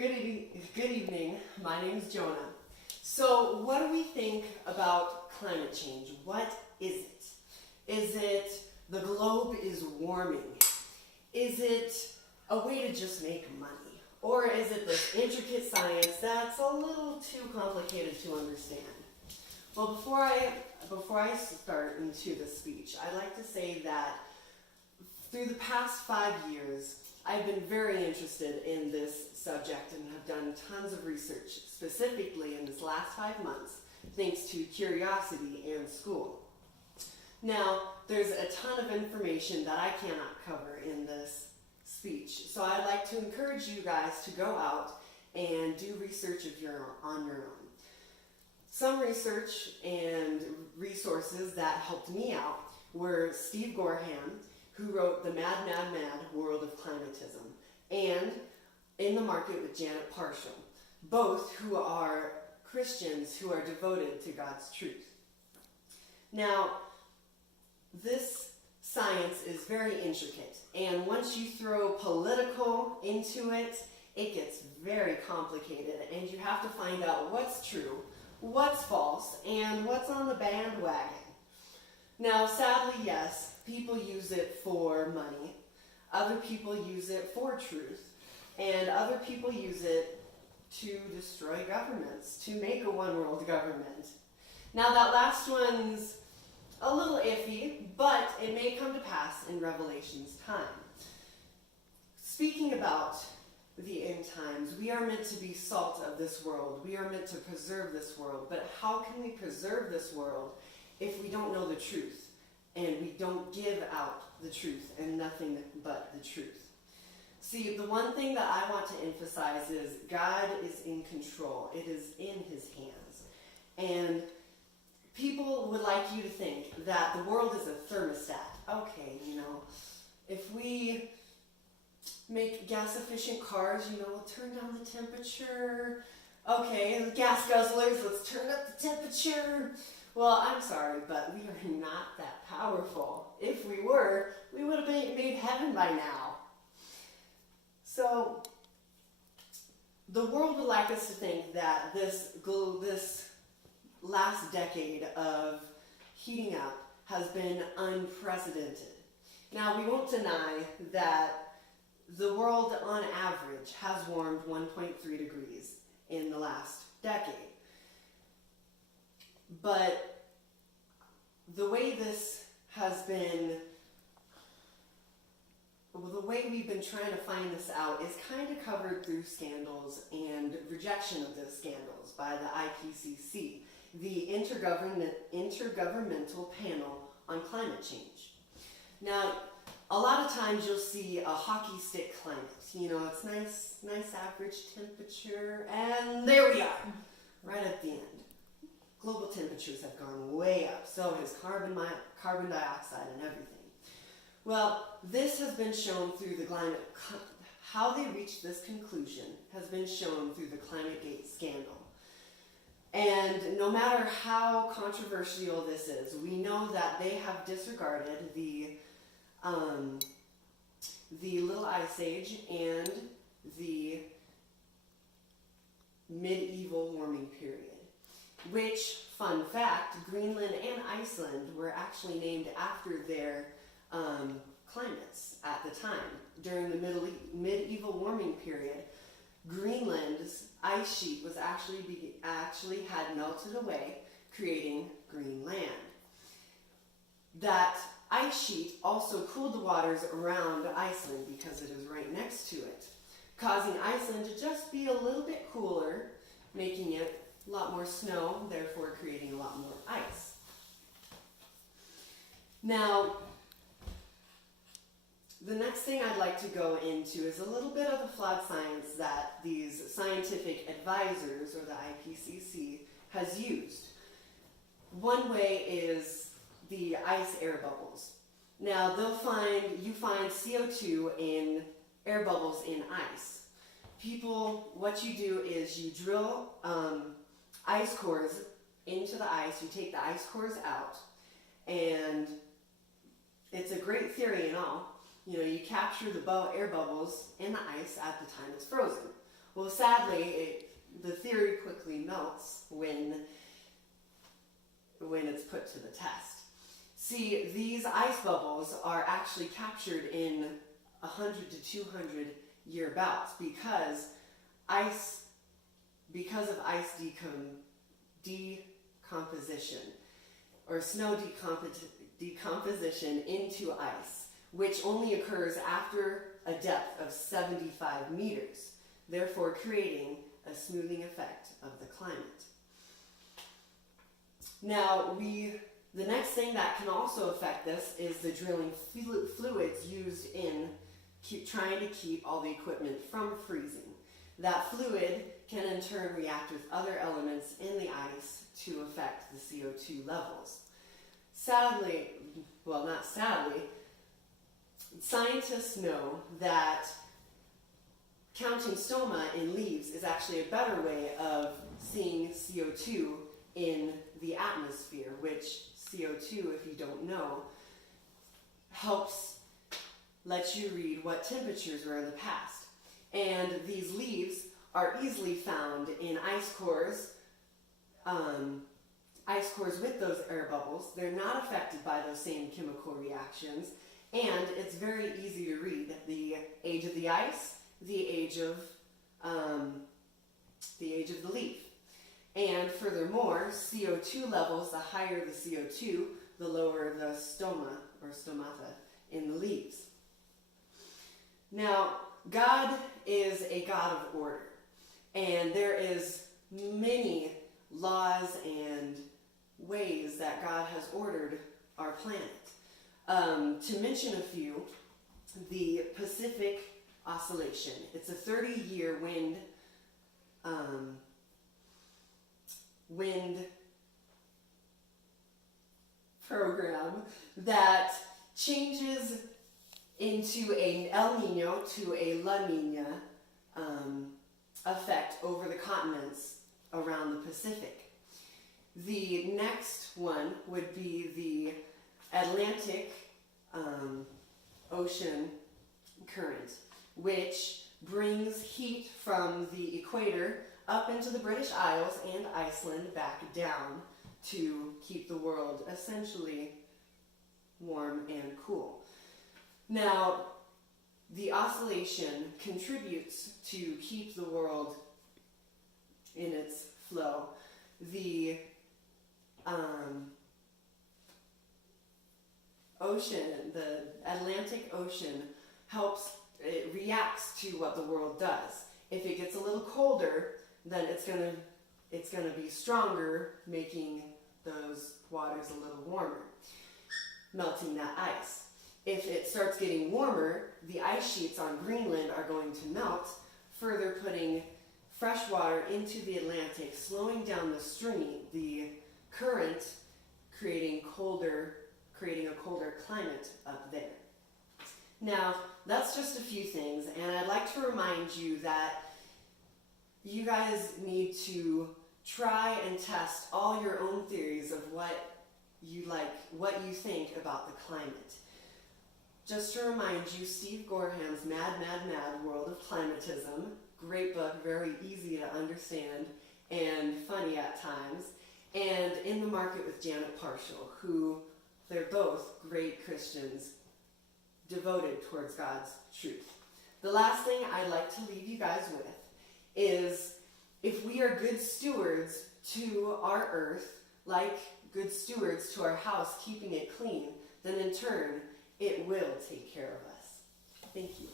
Good evening. My name is Jonah. So, what do we think about climate change? What is it? Is it the globe is warming? Is it a way to just make money? Or is it this intricate science that's a little too complicated to understand? Well, before I start into the speech, I'd like to say that through the past 5 years, I've been very interested in this subject and have done tons of research, specifically in this last 5 months, thanks to curiosity and school. Now, there's a ton of information that I cannot cover in this speech, so I'd like to encourage you guys to go out and do research on your own. Some research and resources that helped me out were Steve Gorham, who wrote The Mad, Mad, Mad World of Climatism, and In the Market with Janet Parshall, both who are Christians who are devoted to God's truth. Now, this science is very intricate, and once you throw political into it, it gets very complicated, and you have to find out what's true, what's false, and what's on the bandwagon. Now, sadly, yes, people use it for money, other people use it for truth, and other people use it to destroy governments, to make a one-world government. Now, that last one's a little iffy, but it may come to pass in Revelation's time. Speaking about the end times, we are meant to be salt of this world. We are meant to preserve this world. But how can we preserve this world if we don't know the truth and we don't give out the truth and nothing but the truth? See, the one thing that I want to emphasize is God is in control. It is in his hands. And people would like you to think that the world is a thermostat. Okay, if we make gas-efficient cars, we'll turn down the temperature. Okay, the gas guzzlers, let's turn up the temperature. Well, I'm sorry, but we are not that powerful. If we were, we would have made heaven by now. So, the world would like us to think that this last decade of heating up has been unprecedented. Now, we won't deny that the world, on average, has warmed 1.3 degrees in the last decade. But the way we've been trying to find this out is kind of covered through scandals and rejection of those scandals by the IPCC, the Intergovernmental Panel on Climate Change. Now, a lot of times you'll see a hockey stick climate. It's nice average temperature, and there we are, right at the end. Global temperatures have gone way up, so has carbon dioxide and everything. Well, this has been shown through the climate, how they reached this conclusion has been shown through the ClimateGate scandal. And no matter how controversial this is, we know that they have disregarded the Little Ice Age and the medieval warming period, which, fun fact, Greenland and Iceland were actually named after their climates at the time. During the medieval warming period, Greenland's ice sheet was actually had melted away, creating green land. That ice sheet also cooled the waters around Iceland because it is right next to it, causing Iceland to just be a little bit cooler, making it a lot more snow, therefore creating a lot more ice. Now, the next thing I'd like to go into is a little bit of the flawed science that these scientific advisors, or the IPCC, has used. One way is the ice air bubbles. Now, you find CO2 in air bubbles in ice. What you do is you drill ice cores into the ice, you take the ice cores out, and it's a great theory and all. You capture the air bubbles in the ice at the time it's frozen. Well, sadly, the theory quickly melts when it's put to the test. See, these ice bubbles are actually captured in 100 to 200 year bouts because of ice decomposition or snow decomposition into ice, which only occurs after a depth of 75 meters, therefore creating a smoothing effect of the climate. Now, the next thing that can also affect this is the drilling fluids used in trying to keep all the equipment from freezing. That fluid can in turn react with other elements in the ice to affect the CO2 levels. Sadly, well, not sadly, scientists know that counting stoma in leaves is actually a better way of seeing CO2 in the atmosphere, which CO2, if you don't know, helps let you read what temperatures were in the past. And these leaves are easily found in ice cores with those air bubbles. They're not affected by those same chemical reactions, and it's very easy to read the age of the ice, the age of the leaf. And furthermore, CO2 levels, the higher the CO2, the lower the stoma or stomata in the leaves. Now, God is a God of order, and there is many laws and ways that God has ordered our planet. To mention a few, the Pacific Oscillation. It's a 30-year wind program that changes into an El Nino to a La Nina effect over the continents around the Pacific. The next one would be the Atlantic Ocean current, which brings heat from the equator up into the British Isles and Iceland back down to keep the world essentially warm and cool. Now, the oscillation contributes to keep the world in its flow. The Atlantic Ocean it reacts to what the world does. If it gets a little colder, then it's gonna be stronger, making those waters a little warmer, melting that ice. If it starts getting warmer, the ice sheets on Greenland are going to melt, further putting fresh water into the Atlantic, slowing down the stream, the current, creating a colder climate up there. Now, that's just a few things, and I'd like to remind you that you guys need to try and test all your own theories of what you think about the climate. Just to remind you, Steve Gorham's Mad, Mad, Mad World of Climatism, great book, very easy to understand and funny at times, and In the Market with Janet Parshall, who they're both great Christians devoted towards God's truth. The last thing I'd like to leave you guys with is, if we are good stewards to our earth, like good stewards to our house, keeping it clean, then in turn, it will take care of us. Thank you.